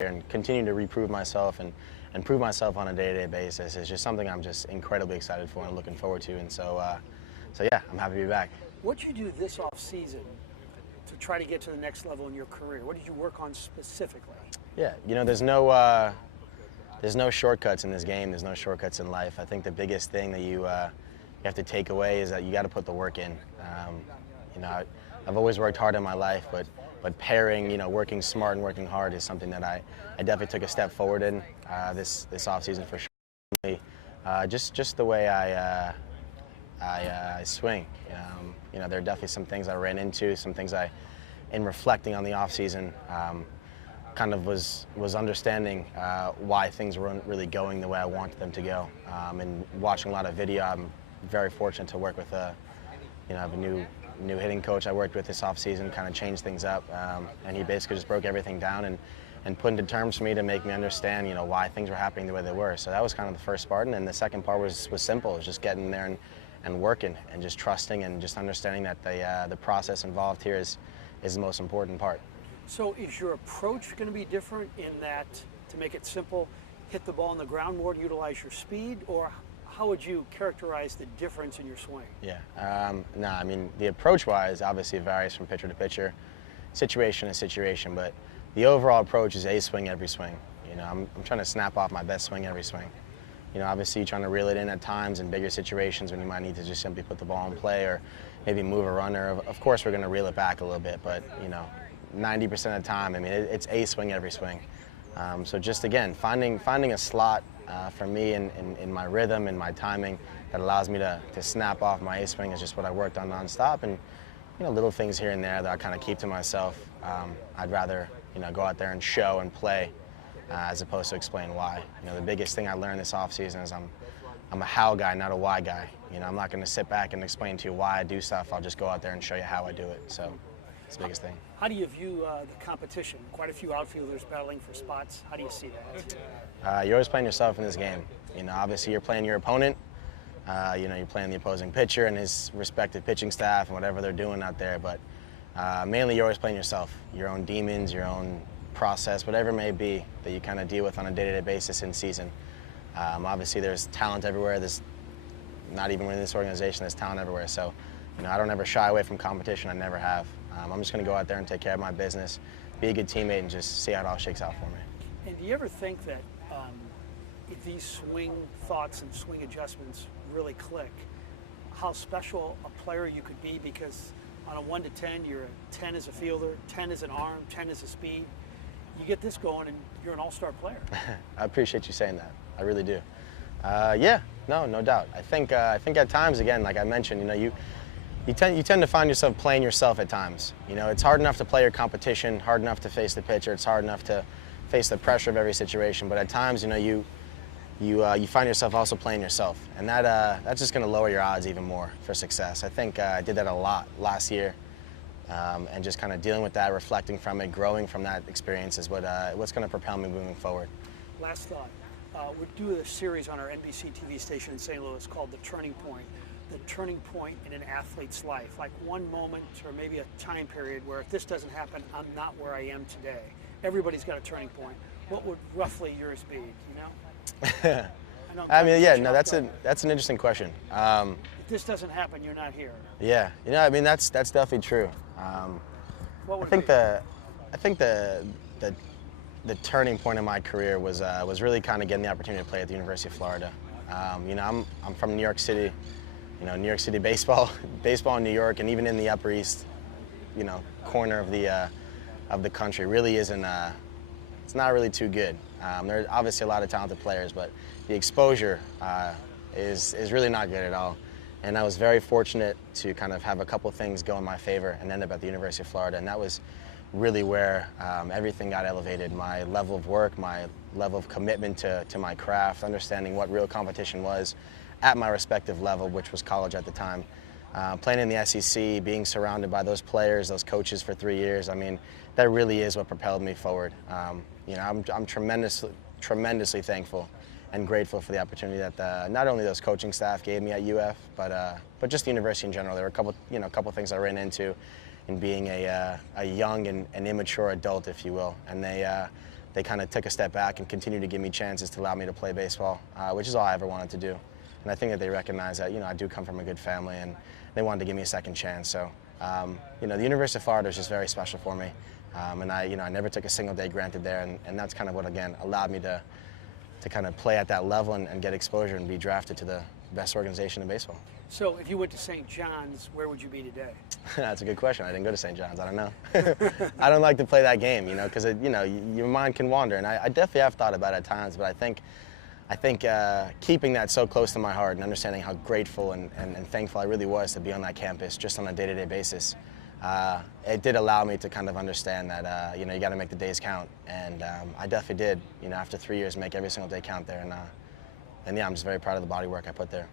and continue to reprove myself and prove myself on a day-to-day basis is just something I'm just incredibly excited for and looking forward to. And so yeah, I'm happy to be back. What did you do this off-season to try to get to the next level in your career? What did you work on specifically? Yeah, there's no shortcuts in this game. There's no shortcuts in life. I think the biggest thing that you have to take away is that you got to put the work in. I've always worked hard in my life, but pairing, working smart and working hard is something that I definitely took a step forward in this offseason for sure. Just the way I swing. There are definitely some things I ran into, some things in reflecting on the offseason, kind of was understanding why things weren't really going the way I wanted them to go. And watching a lot of video, I'm very fortunate to work with I have a new hitting coach I worked with this offseason, kind of changed things up, and he basically just broke everything down and put into terms for me to make me understand, why things were happening the way they were. So that was kind of the first part, and then the second part was simple. It was just getting there and working and just trusting and just understanding that the process involved here is the most important part. So is your approach going to be different in that, to make it simple, hit the ball on the ground more to utilize your speed, or how would you characterize the difference in your swing? Yeah, I mean, the approach-wise, obviously it varies from pitcher to pitcher, situation to situation, but the overall approach is a swing every swing. I'm trying to snap off my best swing every swing. Obviously trying to reel it in at times in bigger situations when you might need to just simply put the ball in play or maybe move a runner. Of course, we're going to reel it back a little bit, but 90% of the time, I mean, it's a swing every swing. So just again, finding a slot for me in my rhythm and my timing that allows me to snap off my A swing is just what I worked on nonstop. And little things here and there that I kind of keep to myself. I'd rather go out there and show and play as opposed to explain why. The biggest thing I learned this offseason is I'm a how guy, not a why guy. I'm not going to sit back and explain to you why I do stuff. I'll just go out there and show you how I do it. So it's the biggest thing. How do you view the competition? Quite a few outfielders battling for spots. How do you see that? You're always playing yourself in this game. Obviously you're playing your opponent. You're playing the opposing pitcher and his respective pitching staff and whatever they're doing out there. But mainly you're always playing yourself, your own demons, your own process, whatever it may be that you kind of deal with on a day-to-day basis in season. Obviously there's talent everywhere. There's not even within this organization, there's talent everywhere. So I don't ever shy away from competition. I never have. I'm just going to go out there and take care of my business, be a good teammate, and just see how it all shakes out for me. And do you ever think that if these swing thoughts and swing adjustments really click, how special a player you could be? Because on a 1 to 10, you're a 10 as a fielder, 10 as an arm, 10 as a speed. You get this going and you're an all-star player. I appreciate you saying that. I really do. Yeah, no doubt. I think at times, again, like I mentioned, you tend to find yourself playing yourself at times. It's hard enough to play your competition, hard enough to face the pitcher, it's hard enough to face the pressure of every situation, but at times, you find yourself also playing yourself, and that's just going to lower your odds even more for success. I think I did that a lot last year, and just kind of dealing with that, reflecting from it, growing from that experience is what's going to propel me moving forward. Last thought. We're doing a series on our NBC TV station in St. Louis called The Turning Point. The turning point in an athlete's life, like one moment or maybe a time period where if this doesn't happen, I'm not where I am today. Everybody's got a turning point. What would roughly yours be, I mean, yeah, no, that's an interesting question. If this doesn't happen, you're not here. Yeah, I mean, that's definitely true. What would I think the turning point in my career was really kind of getting the opportunity to play at the University of Florida. I'm from New York City. New York City baseball in New York, and even in the Upper East, corner of the country really isn't. It's not really too good. There are obviously a lot of talented players, but the exposure is really not good at all. And I was very fortunate to kind of have a couple things go in my favor and end up at the University of Florida, and that was really where everything got elevated. My level of work, my level of commitment to my craft, understanding what real competition was at my respective level, which was college at the time. Playing in the SEC, being surrounded by those players, those coaches for 3 years, I mean, that really is what propelled me forward. I'm tremendously thankful and grateful for the opportunity that not only those coaching staff gave me at UF, but just the university in general. There were a couple things I ran into in being a young and immature adult, if you will, and they they kind of took a step back and continued to give me chances to allow me to play baseball, which is all I ever wanted to do. And I think that they recognize that, I do come from a good family, and they wanted to give me a second chance. So, the University of Florida is just very special for me. And I never took a single day granted there, and that's kind of what, again, allowed me to kind of play at that level and get exposure and be drafted to the best organization in baseball. So if you went to St. John's, where would you be today? That's a good question. I didn't go to St. John's. I don't know. I don't like to play that game, because your mind can wander, and I definitely have thought about it at times. But I think keeping that so close to my heart and understanding how grateful and thankful I really was to be on that campus just on a day-to-day basis, it did allow me to kind of understand that you got to make the days count, and I definitely did. After 3 years, make every single day count there, and yeah, I'm just very proud of the body work I put there.